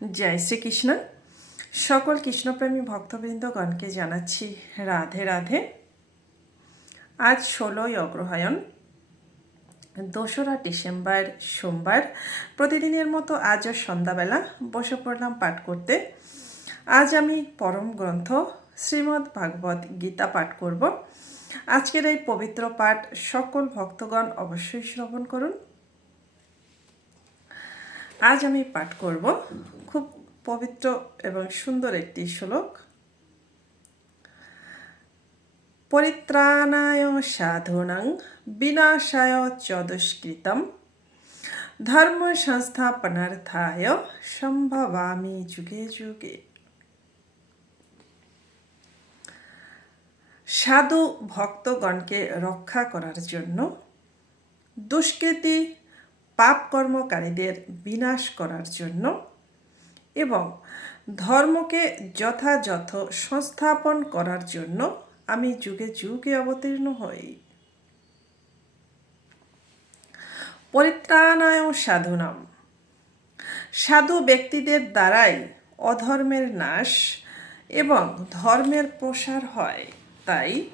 জয় শ্রীকৃষ্ণ। সকল কৃষ্ণপ্রেমী ভক্তবৃন্দগণকে জানাচ্ছি রাধে রাধে। আজ ষোলোই অগ্রহায়ণ, দোসরা ডিসেম্বর, সোমবার। প্রতিদিনের মতো আজও সন্ধ্যাবেলা বসে পড়লাম পাঠ করতে। আজ আমি পরম গ্রন্থ শ্রীমদ্ ভাগবত গীতা পাঠ করব। আজকের এই পবিত্র পাঠ সকল ভক্তগণ অবশ্যই শ্রবণ করুন। আজ আমি পাঠ করব খুব পবিত্র এবং সুন্দর একটি শ্লোক। পরিত্রাণায় সাধনাং বিনাশায় চ দুষ্কৃতম ধর্ম সংস্থাপনার্থায় সম্ভবামি যুগে যুগে। সাধু ভক্তগণকে রক্ষা করার জন্য দুষ্কৃতি পাপ কর্মকারীদের বিনাশ করার জন্য এবং ধর্মকে যথাযথ সংস্থাপন করার জন্য আমি যুগে যুগে অবতীর্ণ হই। পরিত্রাণায় সাধুনাম। সাধু ব্যক্তিদের দ্বারাই অধর্মের নাশ এবং ধর্মের প্রসার হয়, তাই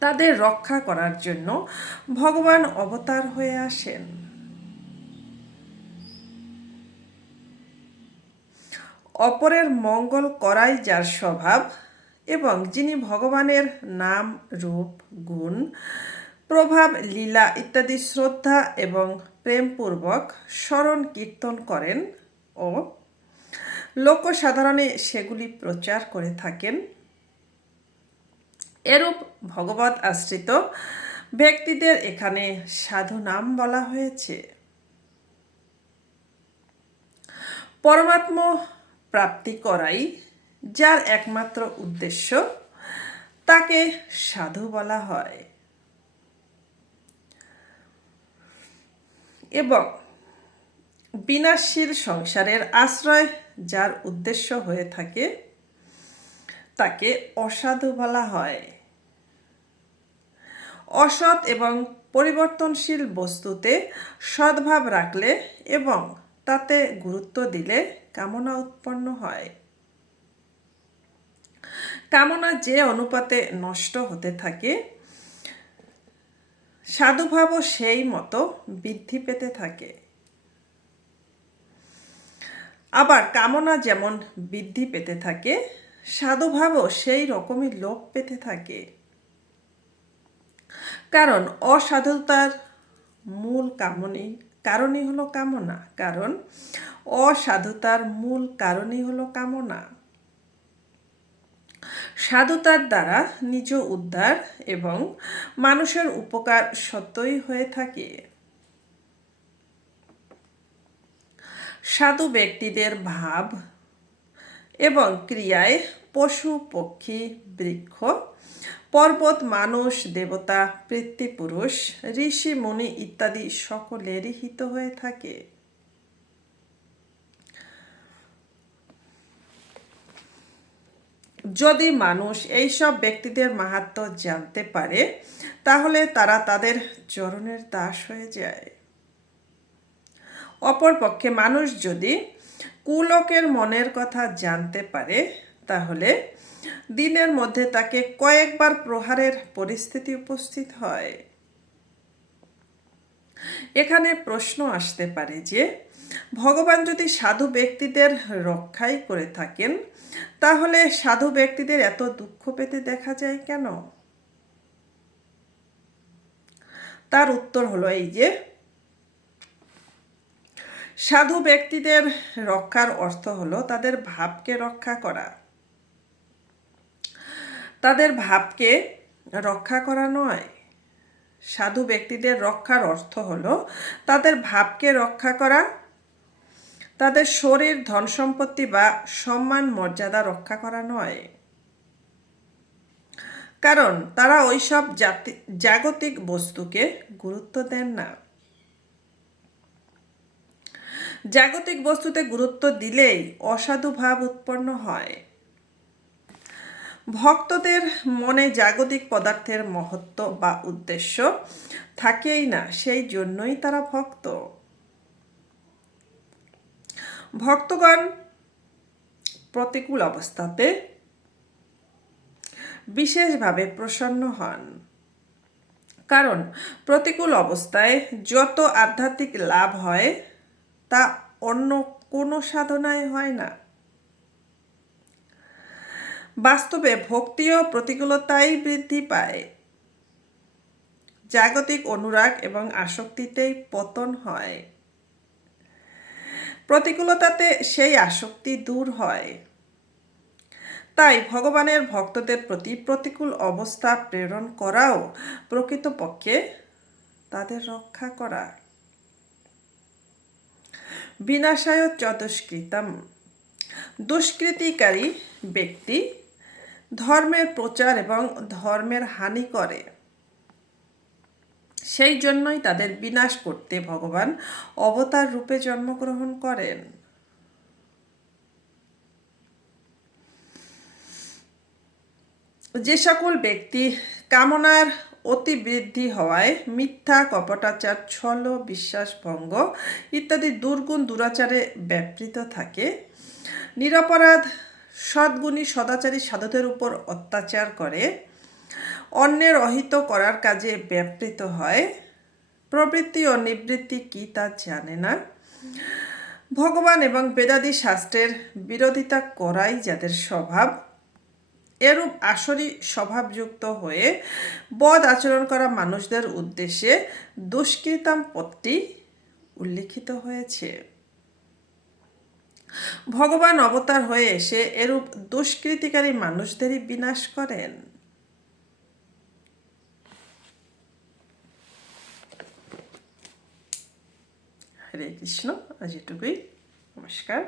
তাদের রক্ষা করার জন্য ভগবান অবতার হয়ে আসেন। অপরের মঙ্গল করাই যার স্বভাব এবং যিনি ভগবানের নাম, রূপ, গুণ, প্রভাব, লীলা ইত্যাদি শ্রদ্ধা এবং প্রেমপূর্বক স্মরণ কীর্তন করেন ও লোকসাধারণে সেগুলি প্রচার করে থাকেন। এরূপ ভগবত আশ্রিত ব্যক্তিদের এখানে সাধু নাম বলা হয়েছে। পরমাত্ম প্রাপ্তি করাই যার একমাত্র উদ্দেশ্য তাকে সাধু বলা হয়। এবং বিনাশীল সংসারের আশ্রয় যার উদ্দেশ্য হয়ে থাকে তাকে অসাধু বলা হয়। অসৎ এবং পরিবর্তনশীল বস্তুতে সদ্ভাব রাখলে এবং তাতে গুরুত্ব দিলে কামনা উৎপন্ন হয়। কামনা যে অনুপাতে নষ্ট হতে থাকে, সাধুভাবও সেই মতো বৃদ্ধি পেতে থাকে। আবার কামনা যেমন বৃদ্ধি পেতে থাকে, সাধুভাবও সেই রকমই লোপ পেতে থাকে। কারণ অসাধুতার মূল কামনী কারণই হলো কামনা। কারণ অসাধুতার মূল কারণই হলো কামনা। সাধুতার দ্বারা নিজ উদ্ধার এবং মানুষের উপকার সত্যই হয়ে থাকে। সাধু ব্যক্তিদের ভাব এবং ক্রিয়ায় পশু, পক্ষী, বৃক্ষ, পর্বত, মানুষ, দেবতা পৃথিপুরুষ ঋষি, মুনি ইত্যাদি সকলেরই হিত হয়ে থাকে। যদি মানুষ এইসব ব্যক্তিদের মাহাত্ম জানতে পারে, তাহলে তারা তাদের চরণের দাস হয়ে যায়। অপরপক্ষে মানুষ যদি কুলকের মনের কথা জানতে পারে, তাহলে দিনের মধ্যে তাকে কয়েকবার প্রহারের পরিস্থিতি উপস্থিত হয়। এখানে প্রশ্ন আসতে পারে যে, ভগবান যদি সাধু ব্যক্তিদের রক্ষাই করে থাকেন, তাহলে সাধু ব্যক্তিদের এত দুঃখ পেতে দেখা যায় কেন? তার উত্তর হলো এই যে সাধু ব্যক্তিদের রক্ষার অর্থ হলো তাদের ভাবকে রক্ষা করা। তাদের ভাবকে রক্ষা করা নয়। সাধু ব্যক্তিদের রক্ষার অর্থ হলো তাদের ভাবকে রক্ষা করা, তাদের শরীর, ধন সম্পত্তি বা সম্মান, মর্যাদা রক্ষা করা নয়। কারণ তারা ওইসব জাতি জাগতিক বস্তুকে গুরুত্ব দেন না। জাগতিক বস্তুতে গুরুত্ব দিলেই অসাধু ভাব উৎপন্ন হয়। ভক্তদের মনে জাগতিক পদার্থের মহত্ব বা উদ্দেশ্য থাকেই না, সেই জন্যই তারা ভক্ত। ভক্তগণ প্রতিকূল অবস্থাতে বিশেষভাবে প্রসন্ন হন। কারণ প্রতিকূল অবস্থায় যত আধ্যাত্মিক লাভ হয় তা অন্য কোনো সাধনায় হয় না। বাস্তবে ভক্তিও প্রতিকূলতাই বৃদ্ধি পায়। জাগতিক অনুরাগ এবং আসক্তিতেই পতন হয়। প্রতিকূলতাতে সেই আসক্তি দূর হয়। তাই ভগবানের ভক্তদের প্রতি প্রতিকূল অবস্থা প্রেরণ করাও প্রকৃতপক্ষে তাদের রক্ষা করা। বিনাশায় চতুষ্কৃতম দুষ্কৃতিকারী ব্যক্তি ধর্মের প্রচার এবং ধর্মের হানি করে। সেই জন্যই তাদের বিনাশ করতে ভগবান অবতার রূপে জন্মগ্রহণ করেন। যে সকল ব্যক্তি কামনার অতিবৃদ্ধি হওয়ায় মিথ্যা, কপটাচার, ছল, বিশ্বাসভঙ্গ ইত্যাদি দুর্গুণ দুরাচারে ব্যাপৃত থাকে। নিরপরাধ, সদ্গুণী, সদাচারী সাধুদের উপর অত্যাচার করে। অন্যের অহিত করার কাজে ব্যাপৃত হয়। প্রবৃত্তি ও নিবৃত্তি কি তা জানে না। ভগবান এবং বেদাদি শাস্ত্রের বিরোধিতা করাই যাদের স্বভাব। এরূপ আসরি স্বভাবযুক্ত হয়ে বদ আচরণ করা মানুষদের উদ্দেশ্যে দুষ্কৃতাম পদটি উল্লিখিত হয়েছে। ভগবান অবতার হয়ে এসে এরূপ দুষ্কৃতিকারী মানুষদেরই বিনাশ করেন। হরে কৃষ্ণ, আজ এটুকুই। নমস্কার।